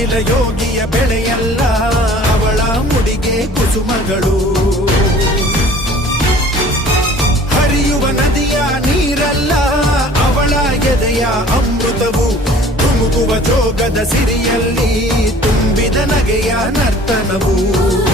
ನೇಗಿಲ ಯೋಗಿಯ ಬೆಳೆಯಲ್ಲ ಅವಳ ಮುಡಿಗೆ ಕುಸುಮಗಳು. ಹರಿಯುವ ನದಿಯ ನೀರಲ್ಲ ಅವಳ ಎದೆಯ ಅಮೃತವು. ತುಮುಕುವ ಜೋಗದ ಸಿರಿಯಲ್ಲಿ ತುಂಬಿದ ನಗೆಯ ನರ್ತನವು.